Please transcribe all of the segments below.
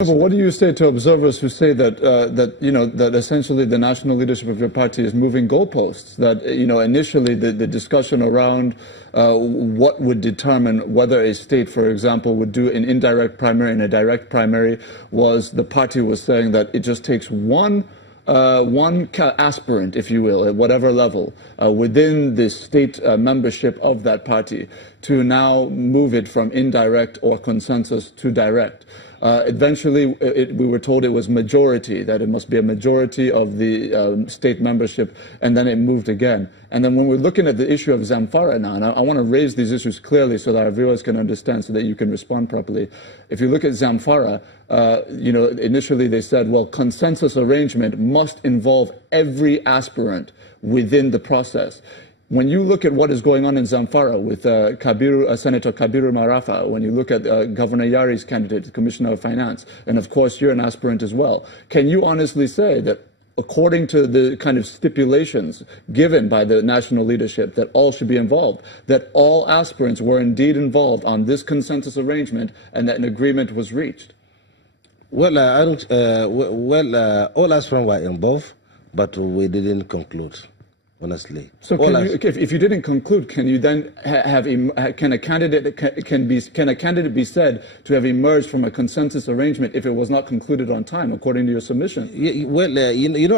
But what do you say to observers who say that that essentially the national leadership of your party is moving goalposts? That initially the discussion around what would determine whether a state, for example, would do an indirect primary and a direct primary was the party was saying that it just takes one aspirant, if you will, at whatever level within the state membership of that party to now move it from indirect or consensus to direct. Eventually, we were told it was majority, that it must be a majority of the state membership, and then it moved again. And then when we're looking at the issue of Zamfara now, and I want to raise these issues clearly so that our viewers can understand, so that you can respond properly. If you look at Zamfara, initially they said, well, consensus arrangement must involve every aspirant within the process. When you look at what is going on in Zamfara with Senator Kabiru Marafa, when you look at Governor Yari's candidate, the Commissioner of Finance, and of course you're an aspirant as well, can you honestly say that according to the kind of stipulations given by the national leadership that all should be involved, that all aspirants were indeed involved on this consensus arrangement and that an agreement was reached? Well, all aspirants were involved, but we didn't conclude. Honestly, so if you didn't conclude, can you then can a candidate be said to have emerged from a consensus arrangement if it was not concluded on time, according to your submission? Yeah, well,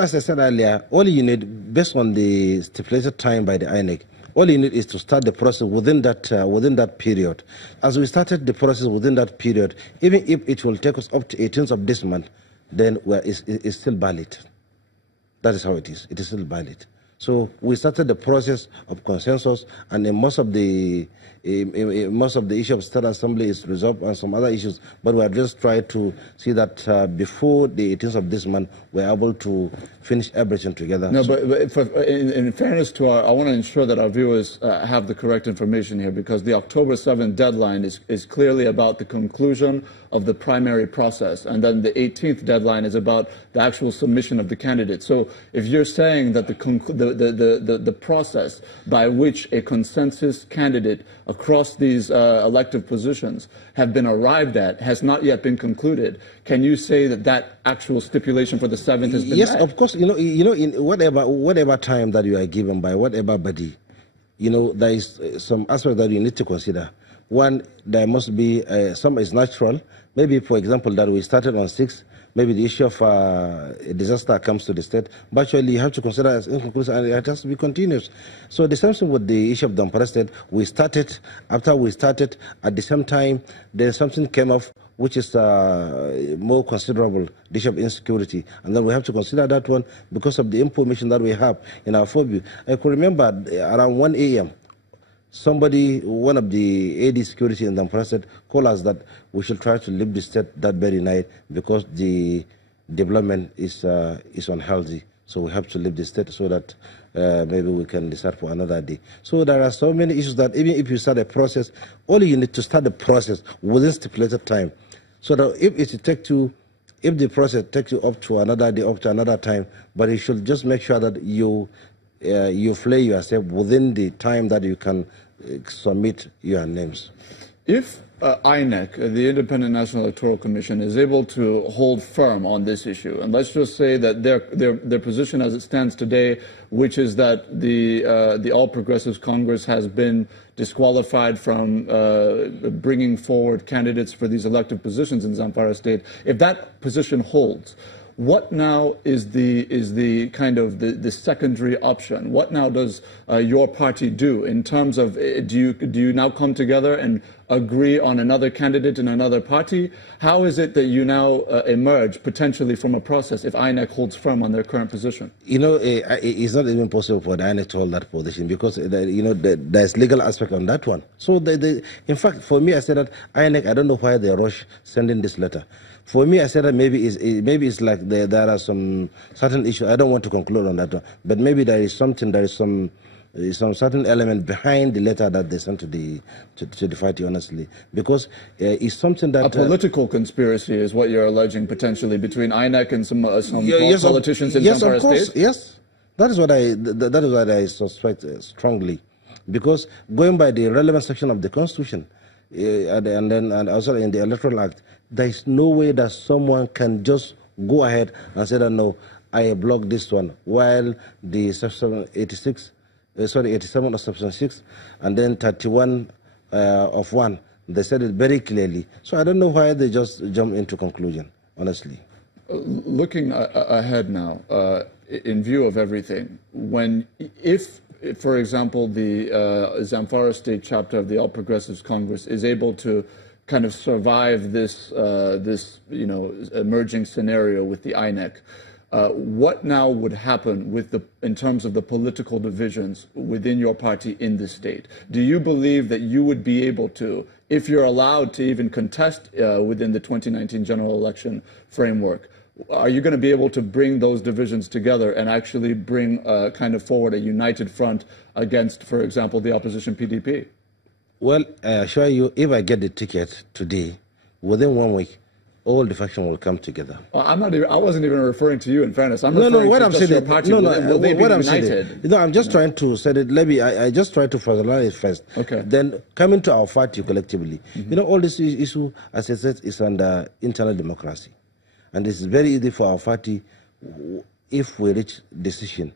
as I said earlier, all you need, based on the stipulated time by the INEC, all you need is to start the process within that period. As we started the process within that period, even if it will take us up to 18th of this month, then it's still valid. That is how it is. It is still valid. So we started the process of consensus, and in most of the issue of state assembly is resolved and some other issues. But we are just trying to see that before the 18th of this month, we're able to finish everything together. No, but in fairness to I want to ensure that our viewers have the correct information here, because the October 7th deadline is clearly about the conclusion of the primary process, and then the 18th deadline is about the actual submission of the candidate. So if you're saying that the process by which a consensus candidate across these elective positions have been arrived at has not yet been concluded, can you say that that actual stipulation for the 7th has been Yes, met? Of course. In whatever time that you are given by whatever body, there is some aspect that you need to consider. One, there must be some is natural. Maybe, for example, that we started on 6. Maybe the issue of a disaster comes to the state, but actually you have to consider as inconclusive, and it has to be continuous. So the same thing with the issue of the Zamfara state. We started, after we started, at the same time, then something came up which is more considerable, the issue of insecurity. And then we have to consider that one because of the information that we have in our purview. I could remember around 1 a.m., somebody, one of the AD security in Zamfara state, called us that we should try to leave the state that very night because the development is unhealthy. So we have to leave the state so that maybe we can decide for another day. So there are so many issues that even if you start a process, all you need to start the process within stipulated time. So that if the process takes you up to another day, up to another time, but you should just make sure that you play yourself within the time that you can submit your names. If INEC, the Independent National Electoral Commission, is able to hold firm on this issue, and let's just say that their position as it stands today, which is that the All Progressives Congress has been disqualified from bringing forward candidates for these elective positions in Zamfara State, if that position holds, what now is the kind of the secondary option? What now does your party do in terms of do you now come together and agree on another candidate in another party? How is it that you now emerge potentially from a process if INEC holds firm on their current position? It's not even possible for the INEC to hold that position because there's legal aspect on that one. So in fact, for me, I said that INEC, I don't know why they rush sending this letter. For me, I said that maybe it's like there are some certain issues. I don't want to conclude on that one, but maybe there is some certain element behind the letter that they sent to the party, honestly, because it's something that a political conspiracy is what you're alleging potentially between INEC and some politicians in Zamfara State. Yes, that is what I suspect strongly, because going by the relevant section of the Constitution, and also in the Electoral Act, there is no way that someone can just go ahead and say that, no, I block this one, while the section 87 of section 6 and then 31 of 1, they said it very clearly. So I don't know why they just jump into conclusion, honestly. Looking ahead now, in view of everything, if, for example, the Zamfara State chapter of the All Progressives Congress is able to kind of survive this emerging scenario with the INEC, what now would happen in terms of the political divisions within your party in the state? Do you believe that you would be able to, if you're allowed to even contest within the 2019 general election framework, are you going to be able to bring those divisions together and actually bring kind of forward a united front against, for example, the opposition PDP? Well, I assure you, if I get the ticket today, within 1 week, all the faction will come together. I wasn't even referring to you, in fairness. I'm referring to just your party. Will they be united? I'm just trying to say that, maybe I just try to formalize first. Okay. Then coming to our party collectively. All this issue, as I said, is under internal democracy. And it's very easy for our party, if we reach decision,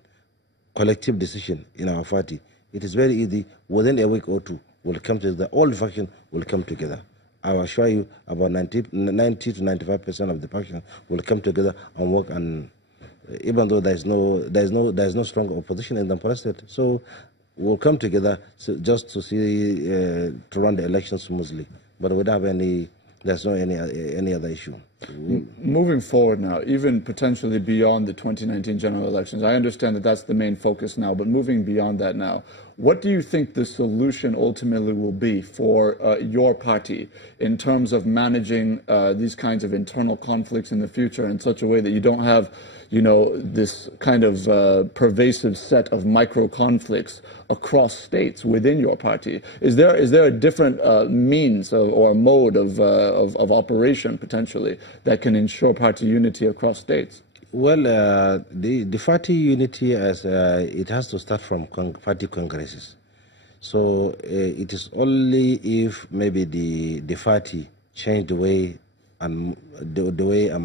collective decision in our party, it is very easy, within a week or two, we'll come together, all the factions will come together. I will assure you about 90 to 95% of the faction will come together and work, and even though there's no strong opposition in the Zamfara State, so we'll come together just to see to run the elections smoothly. But we don't have there's no any other issue. Moving forward now, even potentially beyond the 2019 general elections, I understand that that's the main focus now, but moving beyond that now, what do you think the solution ultimately will be for your party in terms of managing these kinds of internal conflicts in the future in such a way that you don't have, this kind of pervasive set of micro conflicts across states within your party? Is there a different means or mode of operation potentially that can ensure party unity across states? Well, the party unity, it has to start from party congresses. So it is only if maybe the party change the way and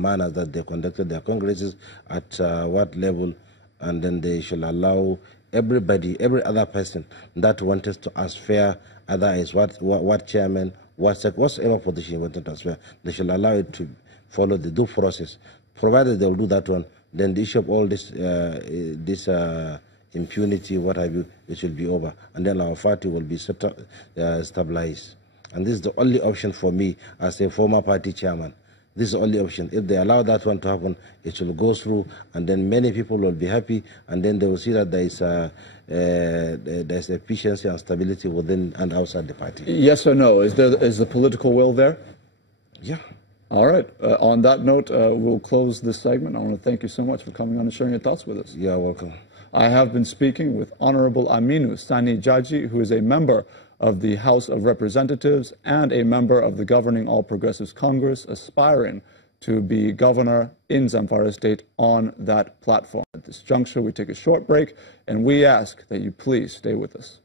manner that they conducted their congresses, at what level, and then they should allow everybody, every other person that wanted to transfer, either is what chairman, whatever position you want to transfer, they should allow it to follow the due process. Provided they will do that one, then the issue of all this impunity, what have you, it will be over, and then our party will be stabilized. And this is the only option for me as a former party chairman. This is the only option. If they allow that one to happen, it will go through, and then many people will be happy, and then they will see that there's efficiency and stability within and outside the party. Yes or no? Is the political will there? Yeah. All right. On that note, we'll close this segment. I want to thank you so much for coming on and sharing your thoughts with us. You're welcome. I have been speaking with Honorable Aminu Sani-Jaji, who is a member of the House of Representatives and a member of the governing All Progressives Congress, aspiring to be governor in Zamfara State on that platform. At this juncture, we take a short break, and we ask that you please stay with us.